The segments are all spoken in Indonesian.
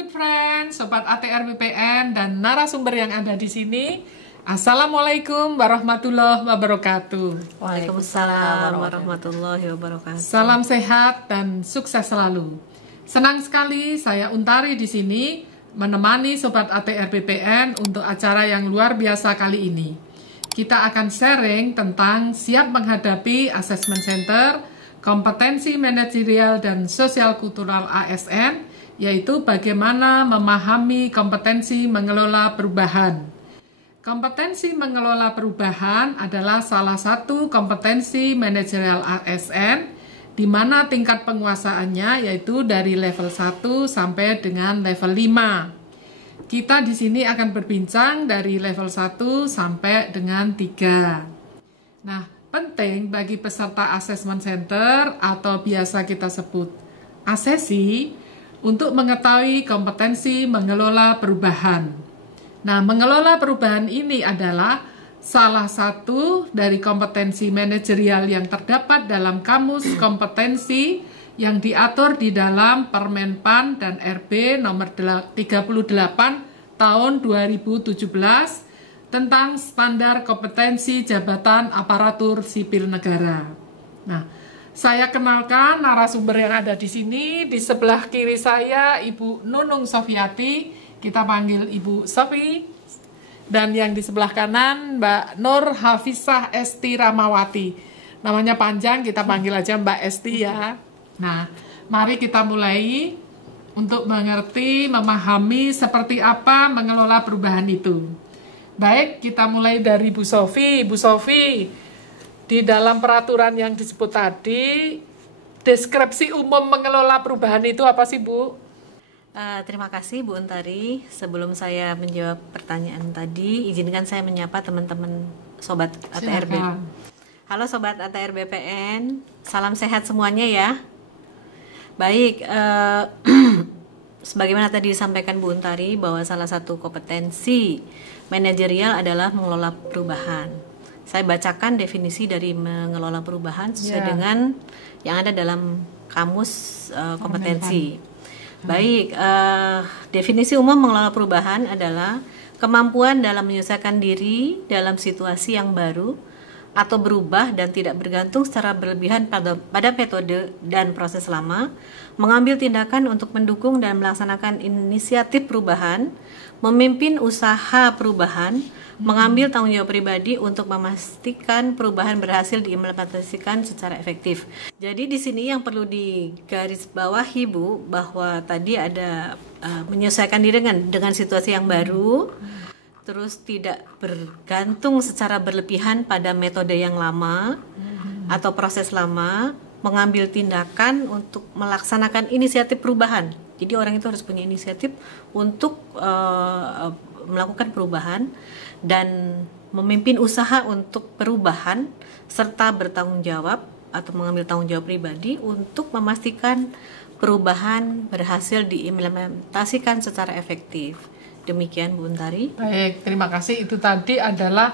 good friends, Sobat ATR BPN dan narasumber yang ada di sini. Assalamualaikum warahmatullahi wabarakatuh. Waalaikumsalam warahmatullahi wabarakatuh. Salam sehat dan sukses selalu. Senang sekali saya Untari di sini menemani Sobat ATR BPN untuk acara yang luar biasa kali ini. Kita akan sharing tentang siap menghadapi Assessment Center, kompetensi manajerial dan sosial kultural ASN, yaitu bagaimana memahami kompetensi mengelola perubahan. Kompetensi mengelola perubahan adalah salah satu kompetensi manajerial ASN, di mana tingkat penguasaannya yaitu dari level 1 sampai dengan level 5. Kita di sini akan berbincang dari level 1 sampai dengan 3. Nah, penting bagi peserta assessment center atau biasa kita sebut asesi untuk mengetahui kompetensi mengelola perubahan. Nah, mengelola perubahan ini adalah salah satu dari kompetensi manajerial yang terdapat dalam kamus kompetensi yang diatur di dalam Permenpan dan RB nomor 38 tahun 2017 tentang standar kompetensi jabatan aparatur sipil negara. Nah, saya kenalkan narasumber yang ada di sini. Di sebelah kiri saya Ibu Nunung Sofiati, kita panggil Ibu Sofi. Dan yang di sebelah kanan Mbak Nur Hafizah Esti Ramawati. Namanya panjang, kita panggil aja Mbak Esti ya. Nah, mari kita mulai untuk mengerti, memahami seperti apa mengelola perubahan itu. Baik, kita mulai dari Bu Sofi. Bu Sofi, di dalam peraturan yang disebut tadi, deskripsi umum mengelola perubahan itu apa sih, Bu? Terima kasih Bu Untari. Sebelum saya menjawab pertanyaan tadi, izinkan saya menyapa teman-teman Sobat ATRB. Halo Sobat ATR BPN, salam sehat semuanya ya. Baik, sebagaimana tadi disampaikan Bu Untari bahwa salah satu kompetensi manajerial adalah mengelola perubahan. Saya bacakan definisi dari mengelola perubahan sesuai dengan yang ada dalam kamus kompetensi. Baik, definisi umum mengelola perubahan adalah kemampuan dalam menyelesaikan diri dalam situasi yang baru atau berubah dan tidak bergantung secara berlebihan pada metode dan proses lama, mengambil tindakan untuk mendukung dan melaksanakan inisiatif perubahan, memimpin usaha perubahan, mengambil tanggung jawab pribadi untuk memastikan perubahan berhasil diimplementasikan secara efektif. Jadi di sini yang perlu digarisbawahi Bu, bahwa tadi ada menyesuaikan diri dengan situasi yang baru, terus tidak bergantung secara berlebihan pada metode yang lama atau proses lama, mengambil tindakan untuk melaksanakan inisiatif perubahan. Jadi orang itu harus punya inisiatif untuk melakukan perubahan dan memimpin usaha untuk perubahan serta bertanggung jawab atau mengambil tanggung jawab pribadi untuk memastikan perubahan berhasil diimplementasikan secara efektif. Demikian Bu Untari. Baik, terima kasih. Itu tadi adalah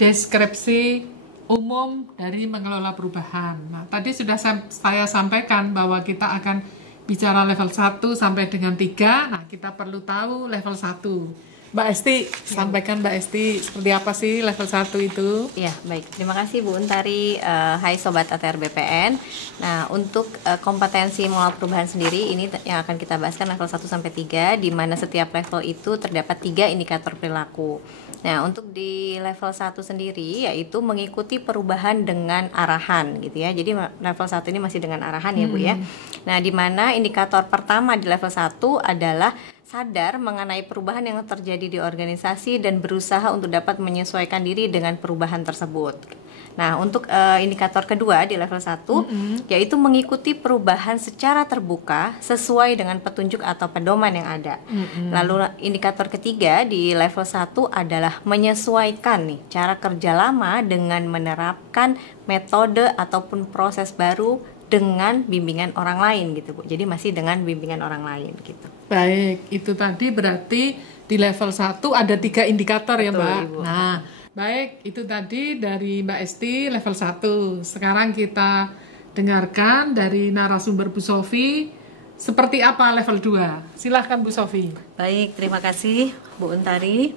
deskripsi umum dari mengelola perubahan. Nah, tadi sudah saya sampaikan bahwa kita akan bicara level 1 sampai dengan 3. Nah, kita perlu tahu level 1. Mbak Esti, sampaikan Mbak Esti, seperti apa sih level 1 itu? Ya, baik. Terima kasih Bu Untari. Hai Sobat ATR BPN. Nah, untuk kompetensi mengelola perubahan sendiri, ini yang akan kita bahaskan level 1 sampai 3, di mana setiap level itu terdapat 3 indikator perilaku. Nah, untuk di level 1 sendiri, yaitu mengikuti perubahan dengan arahan, gitu ya. Jadi level 1 ini masih dengan arahan ya Bu ya. Nah, di mana indikator pertama di level 1 adalah sadar mengenai perubahan yang terjadi di organisasi dan berusaha untuk dapat menyesuaikan diri dengan perubahan tersebut. Nah, untuk indikator kedua di level 1 yaitu mengikuti perubahan secara terbuka sesuai dengan petunjuk atau pedoman yang ada. Lalu indikator ketiga di level 1 adalah menyesuaikan nih cara kerja lama dengan menerapkan metode ataupun proses baru dengan bimbingan orang lain gitu Bu. Jadi masih dengan bimbingan orang lain gitu. Baik, itu tadi berarti di level 1 ada 3 indikator. Betul, ya Mbak. Ibu. Nah, baik, itu tadi dari Mbak Esti level 1. Sekarang kita dengarkan dari narasumber Bu Sofi seperti apa level 2? Silahkan Bu Sofi. Baik, terima kasih Bu Untari.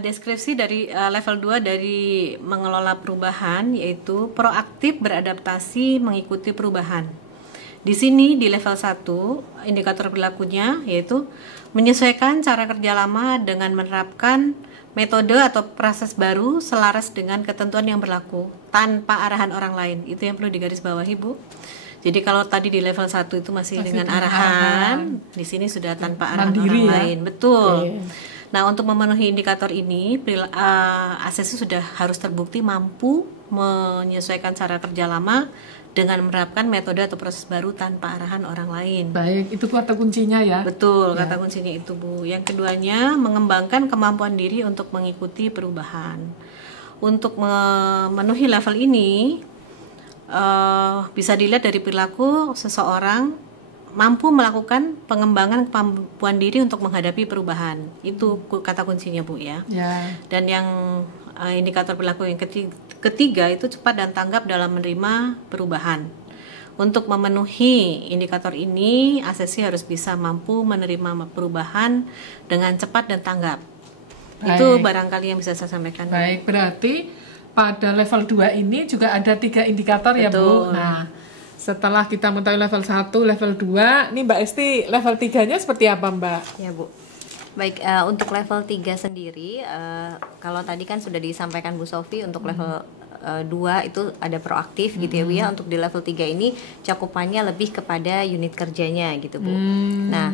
Deskripsi dari level 2 dari mengelola perubahan yaitu proaktif beradaptasi mengikuti perubahan. Di sini di level 1 indikator perilakunya yaitu menyesuaikan cara kerja lama dengan menerapkan metode atau proses baru selaras dengan ketentuan yang berlaku tanpa arahan orang lain. Itu yang perlu digarisbawahi, Bu. Jadi kalau tadi di level 1 itu masih dengan arahan, di sini sudah tanpa arahan Mandiri orang ya? lain. Betul. Oke. Nah, untuk memenuhi indikator ini, ACC sudah harus terbukti mampu menyesuaikan cara kerja lama dengan menerapkan metode atau proses baru tanpa arahan orang lain. Baik, itu kata kuncinya ya. Betul, Ya. kata kuncinya itu, Bu. Yang keduanya, mengembangkan kemampuan diri untuk mengikuti perubahan. Untuk memenuhi level ini, bisa dilihat dari perilaku seseorang mampu melakukan pengembangan kemampuan diri untuk menghadapi perubahan. Itu kata kuncinya, Bu, ya. Ya. Dan yang indikator perilaku yang ketiga itu cepat dan tanggap dalam menerima perubahan. Untuk memenuhi indikator ini, ACC harus bisa mampu menerima perubahan dengan cepat dan tanggap. Itu Baik. barangkali yang bisa saya sampaikan. Baik, berarti pada level 2 ini juga ada 3 indikator ya, Bu. Betul. Nah, setelah kita mengetahui level 1, level 2, ini Mbak Esti level 3-nya seperti apa, Mbak? Ya, Bu. Baik, untuk level 3 sendiri, kalau tadi kan sudah disampaikan Bu Sofi, untuk level 2 itu ada proaktif gitu ya Bu ya. Untuk di level 3 ini cakupannya lebih kepada unit kerjanya gitu Bu. Nah,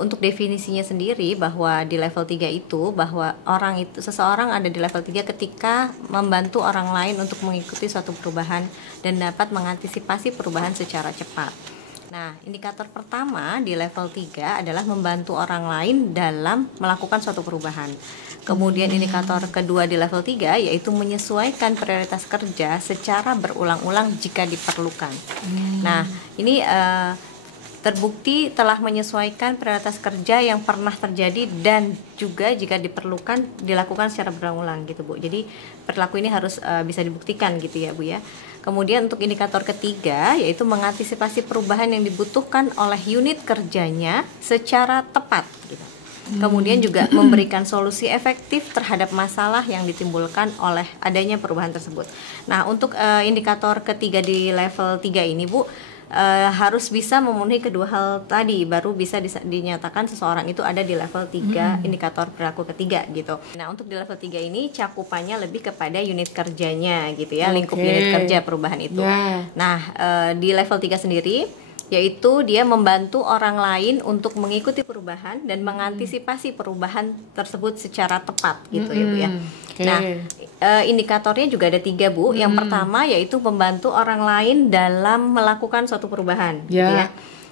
untuk definisinya sendiri bahwa di level 3 itu bahwa seseorang ada di level 3 ketika membantu orang lain untuk mengikuti suatu perubahan dan dapat mengantisipasi perubahan secara cepat. Nah, indikator pertama di level 3 adalah membantu orang lain dalam melakukan suatu perubahan. Kemudian indikator kedua di level 3 yaitu menyesuaikan prioritas kerja secara berulang-ulang jika diperlukan. Nah, ini terbukti telah menyesuaikan prioritas kerja yang pernah terjadi dan juga jika diperlukan dilakukan secara berulang-ulang gitu Bu. Jadi perilaku ini harus bisa dibuktikan gitu ya Bu ya. Kemudian untuk indikator ketiga yaitu mengantisipasi perubahan yang dibutuhkan oleh unit kerjanya secara tepat gitu. Kemudian juga memberikan solusi efektif terhadap masalah yang ditimbulkan oleh adanya perubahan tersebut. Nah, untuk indikator ketiga di level 3 ini Bu, harus bisa memenuhi kedua hal tadi baru bisa dinyatakan seseorang itu ada di level 3 indikator perilaku ketiga gitu. Nah, untuk di level 3 ini cakupannya lebih kepada unit kerjanya gitu ya, lingkup Oke. unit kerja perubahan itu. Ya. Nah, di level 3 sendiri yaitu dia membantu orang lain untuk mengikuti perubahan dan mengantisipasi perubahan tersebut secara tepat gitu ya Bu ya. Oke. Nah, indikatornya juga ada 3 Bu. Yang pertama yaitu membantu orang lain dalam melakukan suatu perubahan gitu Ya. ya.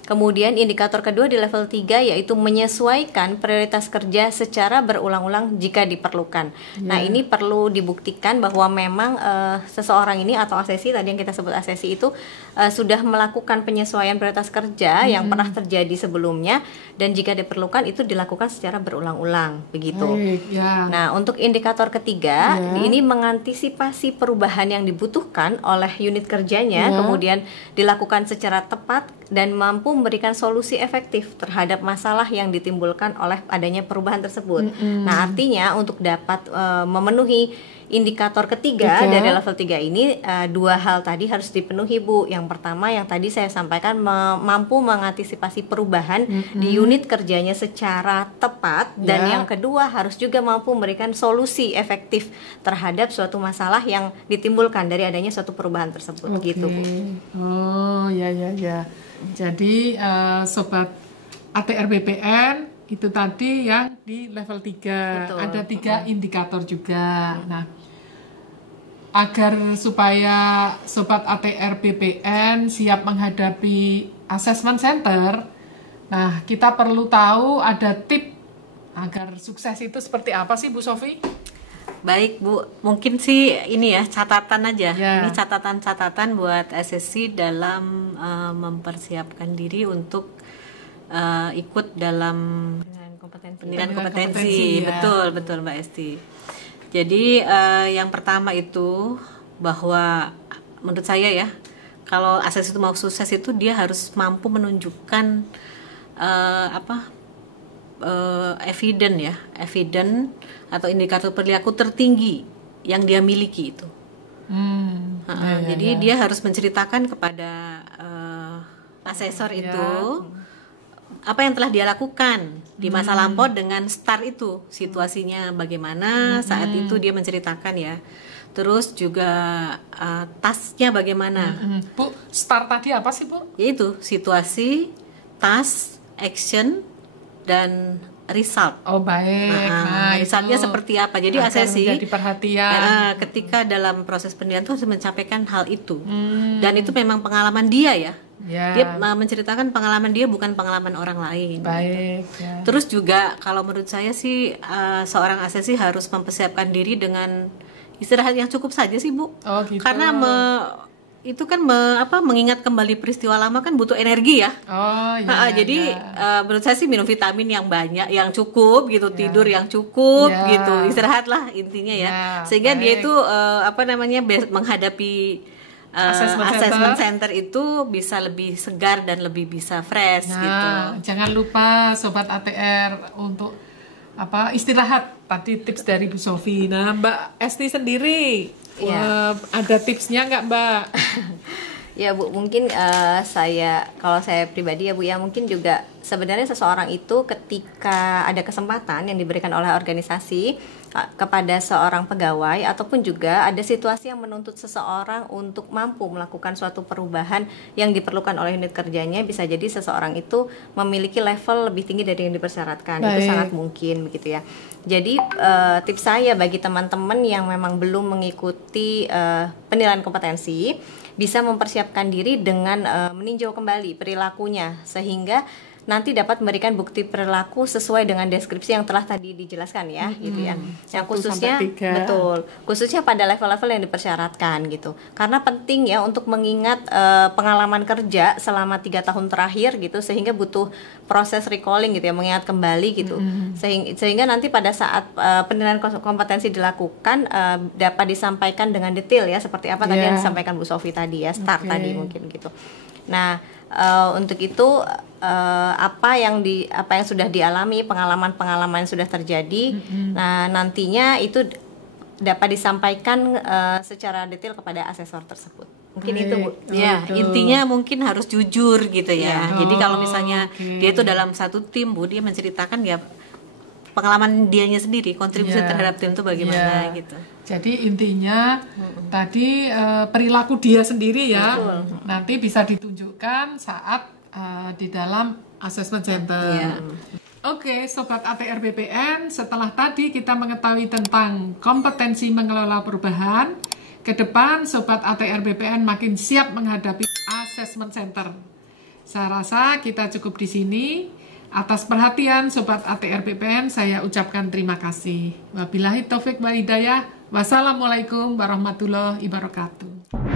Kemudian indikator kedua di level 3 yaitu menyesuaikan prioritas kerja secara berulang-ulang jika diperlukan. Nah, ini perlu dibuktikan bahwa memang seseorang ini atau ACC tadi yang kita sebut ACC itu sudah melakukan penyesuaian prioritas kerja yang pernah terjadi sebelumnya dan jika diperlukan itu dilakukan secara berulang-ulang begitu. Baik, ya. Nah, untuk indikator ketiga, ini mengantisipasi perubahan yang dibutuhkan oleh unit kerjanya, kemudian dilakukan secara tepat dan mampu memberikan solusi efektif terhadap masalah yang ditimbulkan oleh adanya perubahan tersebut. Nah, artinya untuk dapat memenuhi indikator ketiga dari level 3 ini, dua hal tadi harus dipenuhi Bu. Yang pertama yang tadi saya sampaikan mampu mengantisipasi perubahan di unit kerjanya secara tepat dan yang kedua harus juga mampu memberikan solusi efektif terhadap suatu masalah yang ditimbulkan dari adanya suatu perubahan tersebut gitu Bu. Oh, ya ya ya. Jadi sobat ATR BPN itu tadi yang di level 3. Betul. Ada 3 indikator juga. Nah, agar supaya sobat ATR BPN siap menghadapi assessment center, nah kita perlu tahu ada tip agar sukses itu seperti apa sih Bu Sofi? Baik Bu, mungkin sih ini ya catatan aja. Ya. Ini catatan-catatan buat SSC dalam mempersiapkan diri untuk ikut dalam penilaian kompetensi. Ya. Betul Mbak Esti. Jadi yang pertama itu bahwa menurut saya ya, kalau ASES itu mau sukses itu dia harus mampu menunjukkan evidence atau indikator perilaku tertinggi yang dia miliki itu. Jadi dia harus menceritakan kepada asesor itu apa yang telah dia lakukan di masa lampau dengan start itu, situasinya bagaimana saat itu dia menceritakan ya. Terus juga tasnya bagaimana. Bu, start tadi apa sih, Bu? Yaitu situasi, task, action, dan result. Oh, baik. Resultnya seperti apa? Jadi asesi menjadi perhatian. ketika dalam proses penilaian itu harus menyampaikan hal itu. Dan itu memang pengalaman dia ya. Dia menceritakan pengalaman dia, bukan pengalaman orang lain. Baik. Ya. Terus juga kalau menurut saya sih seorang asesi harus mempersiapkan diri dengan istirahat yang cukup saja sih, Bu. Oh, gitu. Karena itu kan mengingat kembali peristiwa lama kan butuh energi ya. Oh iya. Jadi menurut saya sih minum vitamin yang banyak, yang cukup gitu, tidur yang cukup gitu, istirahatlah intinya ya. Sehingga dia itu menghadapi assessment center itu bisa lebih segar dan lebih bisa fresh gitu. Jangan lupa Sobat ATR untuk istirahat. Tadi tips dari Bu Sofi. Nah, Mbak Esti sendiri ada tipsnya nggak, Mbak? Ya Bu, mungkin kalau saya pribadi ya Bu ya, mungkin juga sebenarnya seseorang itu ketika ada kesempatan yang diberikan oleh organisasi kepada seorang pegawai, ataupun juga ada situasi yang menuntut seseorang untuk mampu melakukan suatu perubahan yang diperlukan oleh unit kerjanya, bisa jadi seseorang itu memiliki level lebih tinggi dari yang dipersyaratkan. Itu sangat mungkin begitu ya. Jadi tips saya bagi teman-teman yang memang belum mengikuti penilaian kompetensi, bisa mempersiapkan diri dengan meninjau kembali perilakunya, sehingga nanti dapat memberikan bukti perilaku sesuai dengan deskripsi yang telah tadi dijelaskan ya, gitu ya. Yang khususnya pada level-level yang dipersyaratkan gitu. Karena penting ya untuk mengingat pengalaman kerja selama 3 tahun terakhir gitu, sehingga butuh proses recalling gitu ya, mengingat kembali gitu. Sehingga nanti pada saat penilaian kompetensi dilakukan dapat disampaikan dengan detail ya, seperti apa tadi yang disampaikan Bu Sofi tadi ya, start tadi mungkin gitu. Nah, untuk itu apa yang sudah dialami, pengalaman-pengalaman yang sudah terjadi, nah nantinya itu dapat disampaikan secara detail kepada asesor tersebut. Mungkin itu Bu. Ya, intinya mungkin harus jujur gitu ya. Jadi kalau misalnya dia itu dalam satu tim Bu, dia menceritakan ya pengalaman dianya sendiri, kontribusi terhadap tim itu bagaimana gitu. Jadi intinya tadi perilaku dia sendiri ya. Nanti bisa ditunjukkan saat di dalam assessment center. Oke, Sobat ATR BPN, setelah tadi kita mengetahui tentang kompetensi mengelola perubahan, ke depan Sobat ATR BPN makin siap menghadapi assessment center. Saya rasa kita cukup di sini. Atas perhatian Sobat ATR BPN, saya ucapkan terima kasih. Wabillahi taufik wal hidayah. Wassalamualaikum warahmatullahi wabarakatuh.